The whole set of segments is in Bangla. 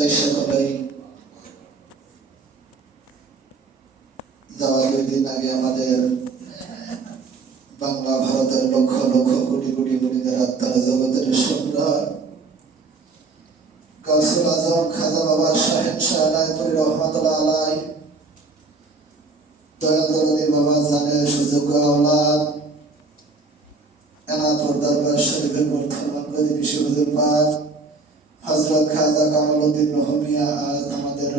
তাই সকলেই যাওয়া 2 দিন আগে আমাদের বাংলা ভারতের লক্ষ লক্ষ কোটি কোটি মুরিদের আত্মার জগতের সম্রাট গাউসুল আজম খাজা বাবা শাহেদ শাহ আলাইহির রহমাতুল্লাহ আলাই দয়াল দরদি বাবা জানের সুযোগ্য আওলাদ এনাতুর দরবার শরীফের বর্তমান গদি বিশ্বহুজুর পাক হযরত খাজা কামালউদ্দিন রহমিয়া আজ আমাদের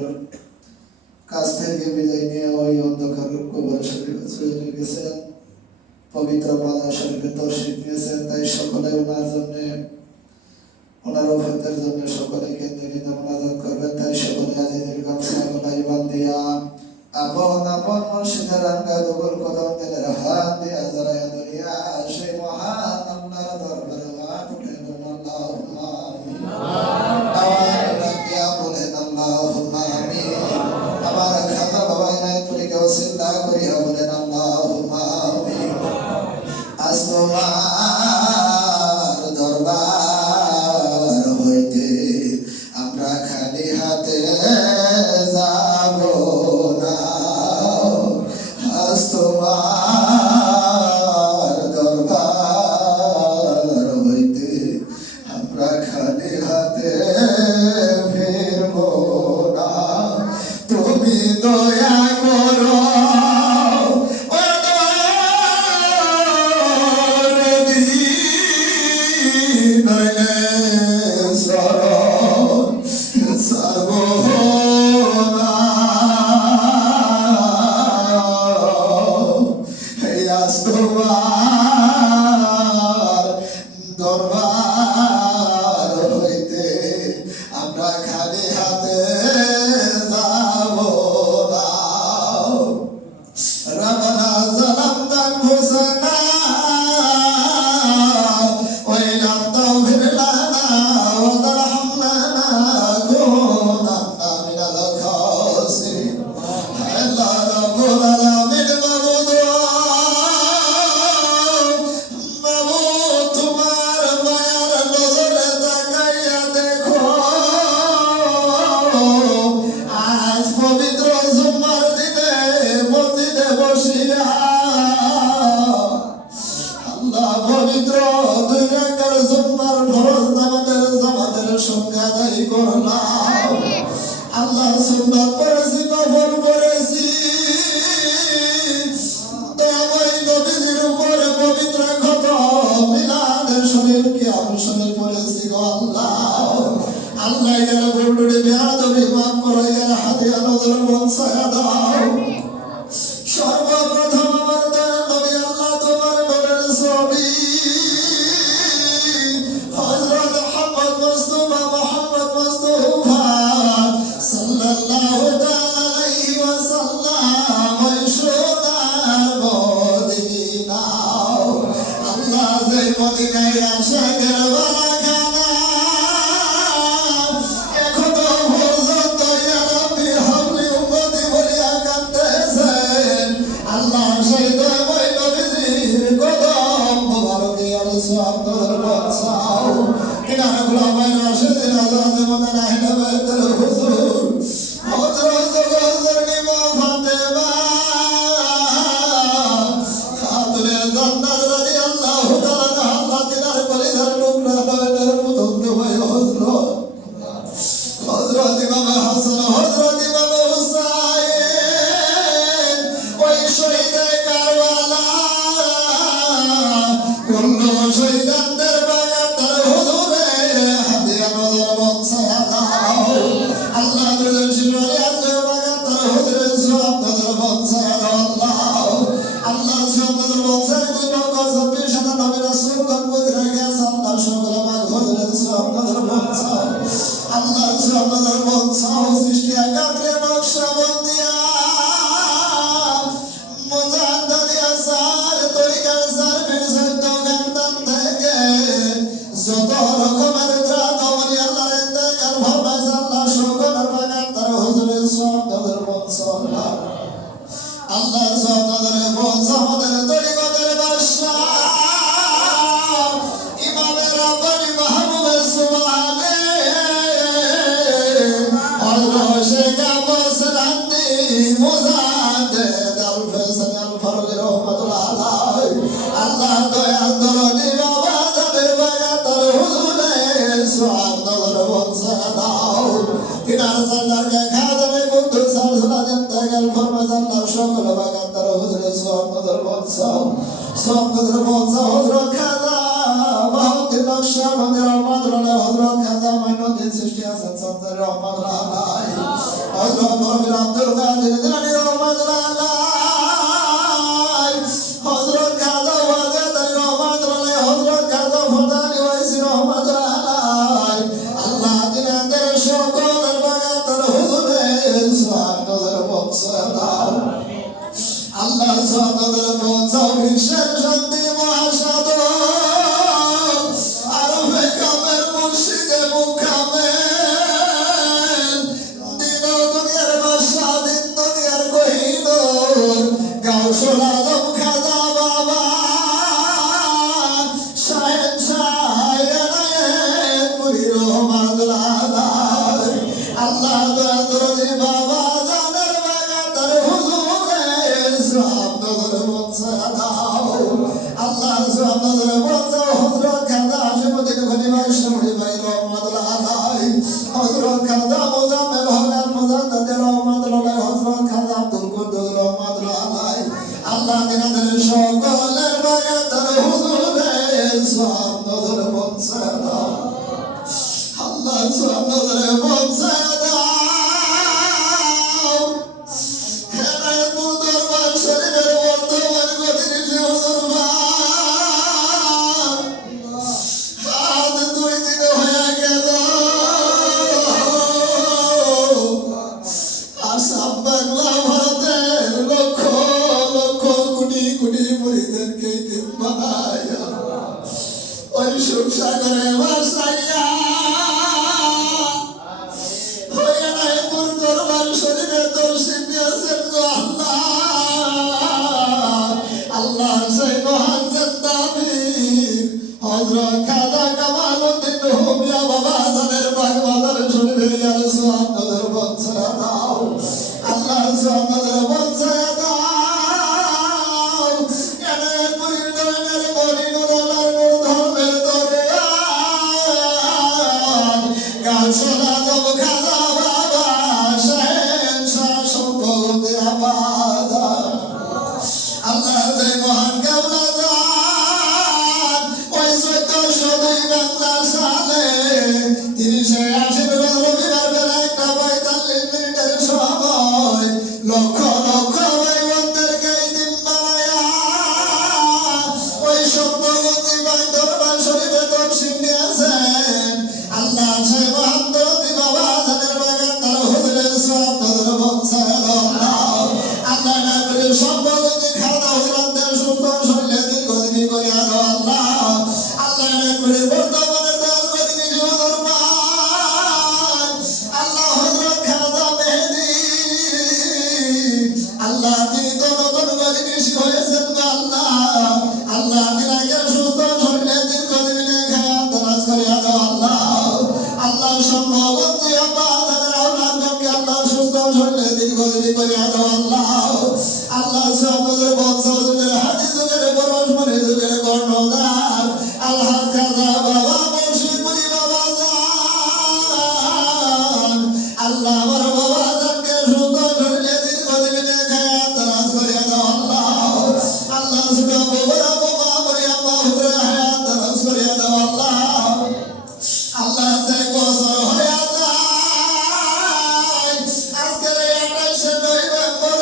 কাছ থেকে বিদায় নিয়ে ওই অন্ধকার কবর শরীফে চলে গেছেন। পবিত্র মাজার শরীফে তশরিফ নিয়েছেন। তাই সকলে ওনার জন্য ওনার ওফাতের জন্য সকলে কেন্দ্রে মোনাজাত করবেন। তাই সকলে আজিজের গামছা গলায় বান্ধিয়া আপন আপন মুর্শিদের আঙ্গা দোগল কদম দিলের হাত দিয়া জড়াইয়া দুনিয়া সেই মহান আল্লাহর দরবারে হাত উঠে আল্লাহুম্মা আমিন। আওয়াজ দিয়া বলেন আল্লাহুম্মা আমিন। আমার খাজা বাবা ইনায়েতুরকে ওসিলা করিয়া বলেন আল্লাহুম্মা আমিন। আজ তোমার দরবার হইতে আমরা খালি হাতে যাব না। আজ তোমার দরবার হইতে আমরা খালি হাতে ফিরব না। তুমি দয়া করো দরবার হইতে আমরা খালি হাতে যাব না। রব্বানা যালামনা আনফুসানা ওয়া ইন তাগফির লানা ওয়া তারহামনা লানাকুনান্না মিনাল খাসিরিন। আল্লাহ রাব্বুল আলামিন মাবুদ তোমার মায়ার নজরে তাকাইয়া দেখো আজ পবিত্র জুম্মার দিনে মসজিদে বসিয়া আল্লাহ পবিত্র 2 রাকাত জুম্মার ফরজ নামাজের সঙ্গে আদায় করলাম। আল্লাহ সুন্নাত পড়েছি, নফল পড়েছি, দয়াময় নবীজির উপরে পবিত্র খতম মিলাদের শরীফ কিয়াম শরীফ পড়েছি গো আল্লাহ। আল্লাহ ইয়ার ভুলটুটি বেয়াদবি মাফ করো, ইয়ার হাদিয়া নজর বংশায়া দাও। সর্বপ্রথম আমার দয়াল নবী আল্লাহ তোমার নূরের ছবি হযরত মুহাম্মদ মুস্তাফা সাল্লাল্লাহু তাআলা আলাইহি ওয়াসাল্লাম ওই সোনার মদিনা। আল্লাহ যে মদিনায় আশাকের বালাখানা এখনো পর্যন্ত ইয়া রাব্বি হাবলি উম্মতি বলিয়া কাঁদতেছেন। আল্লাহ সেই দয়াময় নবীজির কদম মোবারকে আপনাদের বাঁচাও। কিনারাগুলো আমার রাশেদিন আজাদ মনে রাহিলা বেদের হুজুর হযরত গজরনি মা ফাতেমা খাতুনে জান্নাত রাদিয়াল্লাহু তাআলা আনহা তিনার কলিজার টুকরা নয়নের পুতন্দ হয়ে হযরত ইমাম হাসান হযরত ইমাম হুসাইন ওই শহীদে কারবালা কোন শহীদদের বাগাতার হুজুরে হাদিয়া নজর বংশায়া দাও। আল্লাহ দুরুদ শিরোলে আল্লাহ বাগাতার হুজুরে সওয়াব নজর বংশায়া দাও। আল্লাহ সওয়াব নজর বংশায়া দুই নকর 26 হাজার নবী রাসূল গণপতি রেখে আল্লাহ সকল মাগ হুজুরে সওয়াব নজর বংশাও। আল্লাহ সওয়াব নজর বংশাও। সৃষ্টি আকারে নকশা বন্দিয়া মুজাদ্দাদিয়া সার তরিকার সার বিরসত গান্দান থেকে যত রকমের দ্রাদমনি আল্লাহর ইন্তেকাল ভাবাস আল্লাহ সকল বাগাতার হুজুরে সওয়াব নজর বংশাও। আল্লাহ সওয়াব নজর বংশাও। আমাদের তরিকতের বাদশা ইমামে রাব্বানি মাহবুবে সুবহানে আরসাল্লাহর খাজানে কুদ্দুস আল-সুলাজান তাগাল ফরমাজাল্লাহ সকল বাগাতার হুজুর সুবহানাল্লাহ বলসাও সুবহানাল্লাহ বলসাও হযরত খাজা বাহাউদ্দিন নকশবন্দি রহমাতুল্লাহ হযরত খাজা মাইনুদ্দিন চিশতি হাসান সরদার রহমাতুল্লাহ আলাইহি হযরত মৌলানা আব্দুল কাদের জিলানী রহমাতুল্লাহ আলাইহি হযরত খাজা ওয়াজেদ আলী রহমাতুল্লাহ আলাইহি হযরত খাজা ফদালি ওয়াইসি রহমাতুল্লাহ আলাইহি আল্লাহ দিনাদের সকলের বাগাতার হুজুরে সুবহানাল্লাহ বলসাও আল্লাহ সুবহানাল্লাহ বলসাও বিশ্বের শান্তি মহাসাধক আরফে কামেল মুর্শিদে মুকামেল দিন দুনিয়ার বাদশা দিন দুনিয়ার কোহিনূর গাউসুল আজম খাজা বাবা শাহেনশাহ এনায়েতপুরী রহমাতুল্লাহ আলাইহি আল্লাহ দয়াদরদি বাবা জানের বাগাতার হুজুরে সুবহানাল্লাহ বলসাও আল্লাহ সুবহানাল্লাহ বলসাও হযরত খাজা হাশিমউদ্দিন খলিফা শামী ভাই রহমাতুল্লাহ আলাইহি হযরত খাজা মুজাম্মেল হক মুজাদ্দিদ রহমাতুল্লাহ আলাইহি হযরত খাজা আব্দুল কুদ্দুস রহমাতুল্লাহ আলাইহি আল্লাহ দিনাদের সকলের বাগাতার হুজুরে সুবহানাল্লাহ বলসাও আল্লাহ সুবহানাল্লাহ বলসাও হেদায়েতপুর দরবার শরীফের বর্তমান গতিনিধি হুজুর আজ 2 দিন হয়ে গেল আসাম বাংলা ভারতের লক্ষ লক্ষ কোটি কোটি মুরিদদেরকে দিন বানায়া ওই সুখ সাগরে ভাসাইয়া হেদায়েতপুর দরবার শরীফে তরশিফ নিয়েছেন গো আল্লাহ আল্লাহ সেই মহান জিন্দাবীর হযরত খাজা কামালউদ্দিন রুমিয়া বাবা জানের বাগবাজার শরীফে ইয়া সুবহানাল্লাহ বলসাও আল্লাহ সুবহানাল্লাহ বলসাও হেদায়েতপুরীর নয়নের মনি নুরালার নূর ধর্মের দরবার গাউসুল আজম খাজা বাবা শাহেনশাহ সম্পদে আবাদা আল্লাহ সেই মহান কেবলা জান ওই 1402 বাংলা সালে 30 আশ্বিন রবিবার বেলা 1:45 মিনিটের সময় লক্ষ লক্ষ ভাই বোনদেরকে দিন বানায়া ওই সম্পদে ভাই দরবার শরীফে তরশিফ নিয়েছেন আল্লাহ সেই মহান দরদি বাবা জানের বাগাতার হুজুরে সুবহানাল্লাহ বলসাও আল্লাহ না করে সম্পদে খাজা হুজুরদের সুস্থ শরীরে দীর্ঘদিনী করিয়া দাও আল্লাহ আল্লাহ না করে বর্তমানে দয়াল গতিনিধি হুজুর আল্লাহ হযরত খাজা মেহেদী আল্লাহ তিনি তো নতুন গতিনিধি হয়েছেন গো আল্লাহ আল্লাহ তিনাকে সুস্থ শরীরে দীর্ঘদিনী খায়া দারাজ করিয়া দাও আল্লাহ আল্লাহ সম্ভবত আব্বা জানের আওলাদকে আল্লাহ সুস্থ শরীরে দীর্ঘদিনী করিয়া দাও আল্লাহ আল্লাহ সুবহানাল্লাহ বলসাও যুগের হাদি যুগের পরশ মনি যুগের কর্ণধার আল্লাহ খাজা বাবা মুর্শিদপুরী বাবা জান আল্লাহ আমার বাবা জানকে সুস্থ শরীরে দীর্ঘদিনী খায়া দারাজ করিয়া দাও আল্লাহ আল্লাহ সুবহানাল্লাহ বাবা মরিয়াম হুজুরে হায়াত দারাজ করিয়া দাও আল্লাহ আল্লাহ সেই বছর হয়ে যায় আজকের 28 নভেম্বর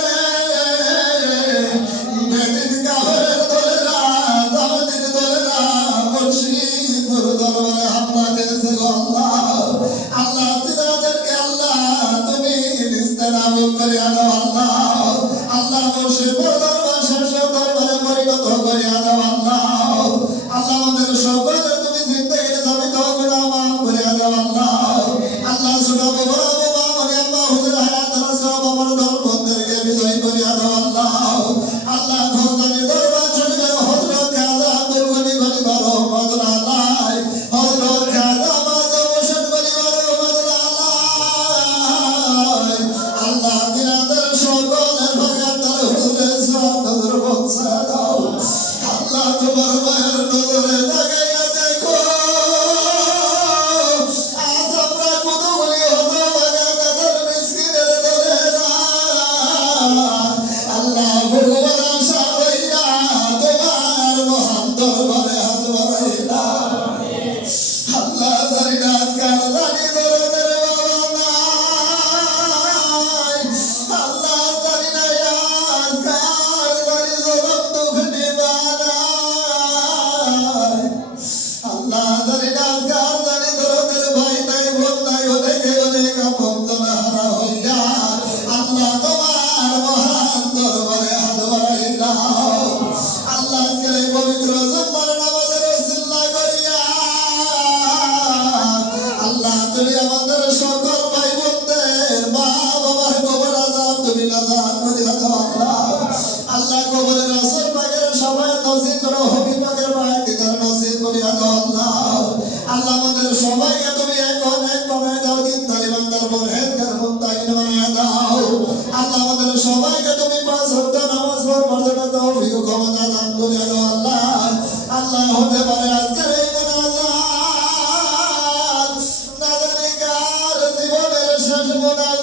সর্বদা